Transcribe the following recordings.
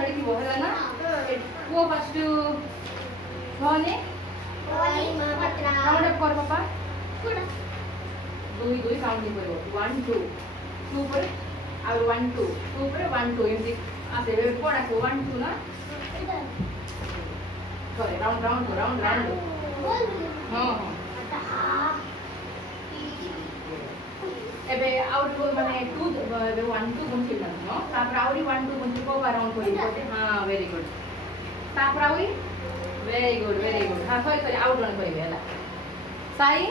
छड़ी थी है ना वो फर्स्ट भवानी राउंड अप कर पापा दुई दुई काउंटिंग करो 1 2 2 पर और 1 2 2 पर 1 2 एमती आसे कोड आसे 1 2 ना करे राउंड राउंड राउंड राउंड हां एबे आउट माने 2 एबे 1 2 बंची नो तापर आउरी 1 2 बंची को राउंड करी हां वेरी गुड तापर आउरी वेरी गुड हां सॉरी आउट रन करिवे हला साई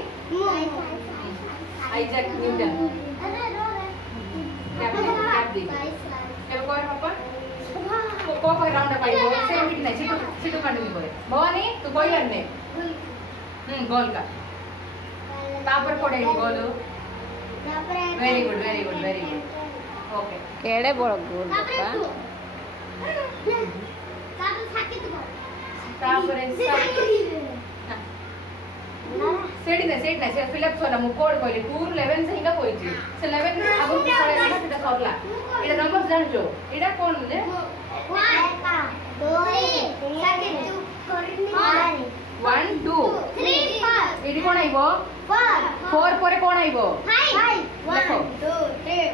आइजैक न्यूटन कैप दी एबे कर पापा को राउंड अप आइबो सेम मिट नै सिटो कंटिन्यू करे भवानी तू कोई अन्ने गोल का तापर कोडे गोल वेरी गुड ओके केड़े बड़ गोल पापा तापर सेट नै से फिलअप सोला मु कोड कहले 2 11 से हिका कोइची से 11 आगु पड़े ना सेटा सरला एटा नंबर जान जो एटा कोन जे 1 2 3 4 एडी कोन आइबो 4 परे कोन आइबो 5 1 2 3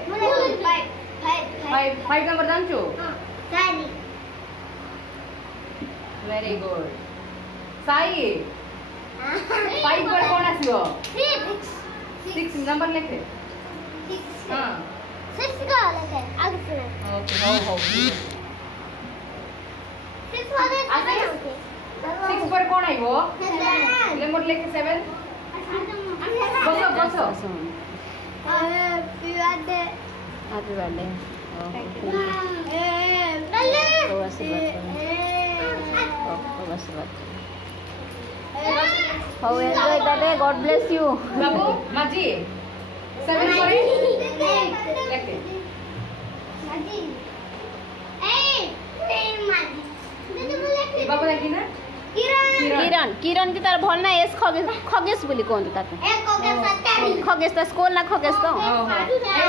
5 नंबर जान जो वेरी गुड साई 5 पर कौन आसियो 6 नंबर लेखे 6 हां 6 का लेखे आगे सुन ओके हो 6 वाले आगे 6 पर कौन आइबो नंबर लेखे 7 बसो happy birthday How enjoy the day. God bless you. बाबू माजी 7 करे लेके माजी 8 माजी बाबू लेके ना किरण की तरह भल ना एस खगेश बोली कोन ताते खगेश त स्कूल ना खगेश तो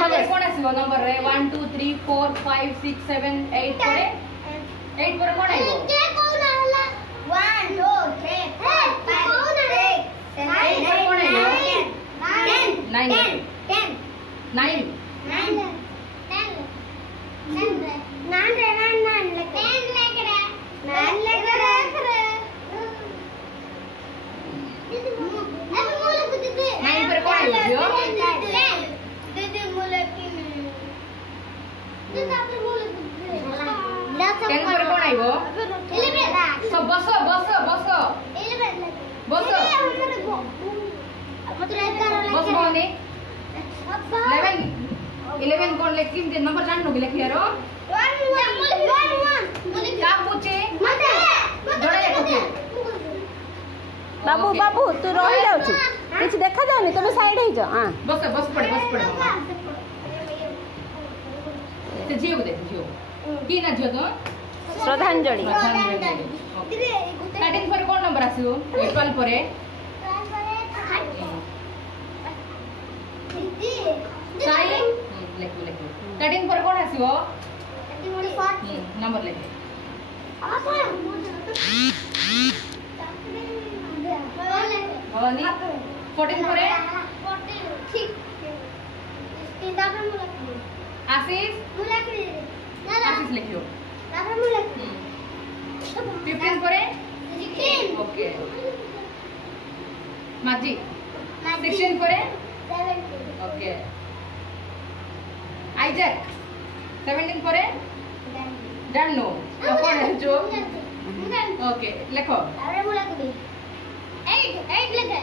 खगेश कोन आसीबो नंबर रे 1 2 3 4 5 6 7 8 करे 8 पर कोन आइबो के कोन हला 1 2 3 4 5 6 7 8 पर कोन आइबो 9 9 11 कौन लेकिन नंबर जान लो लिख यारो 1 का पूछे बाबू बाबू तू रही जाऊ कुछ देखा जाउनी तुम साइड ही जा हां बस पड़े ते जियो दे जियो की ना जियो तो श्रद्धांजलि स्टार्टिंग पर कौन नंबर आसियो 12 परे साई लेखो स्टार्टिंग पर कौन आसियो नंबर लेखे भवानी 14 परे आशीष लिखियो 15 परे ओके माजी 16 परे ओके आइजैक 17 परे डन नो कौन है जो ओके लिखो 8 लिखे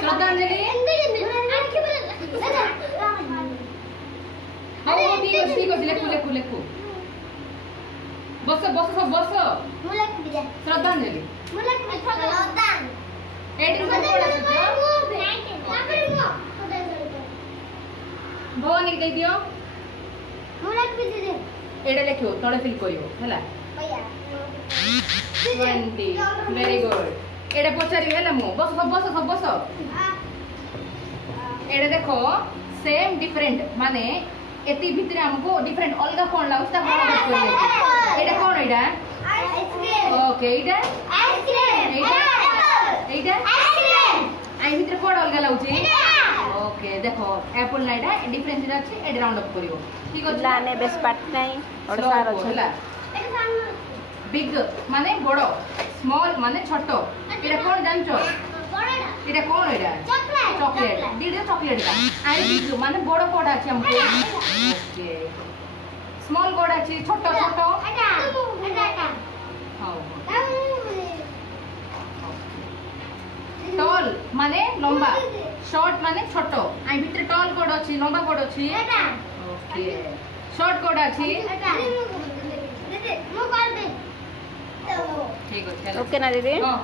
श्रद्धांजलि हाउ ठीक है लिखो बस श्रद्धांजलि 8 भवानी दे दियो एडे लिखियो तळे फिल करियो हला 20 वेरी गुड एडे पचारि हला मो बस एडे देखो सेम डिफरेंट माने एती भितरे हमको डिफरेंट अलग कोन लाउस्ता कोन करले एटा कोन एटा आइसक्रीम ओके एटा आइसक्रीम एटा आइसक्रीम आई भितरे कोड अलग लाउची ओके देखो एप्पल नाइडा डिफरेंस अछि एड राउंड अप करियो ठीक अछि लाने बेस पार्ट नहीं और सारो होला बिग माने बड़ो स्मॉल माने छोटो एटा कोन जानचो एटा कोन एटा चॉकलेट दीडे चॉकलेट का आई बिग माने बड़ो कोड अछि हमको ओके स्मॉल कोड अछि छोटो छोटो हां टॉल माने लंबा शॉर्ट माने छोटो आई भीतर टॉल कोड अछि लंबा कोड अछि ओके शॉर्ट कोड अछि ठीक अछि ओके ना दीदी हां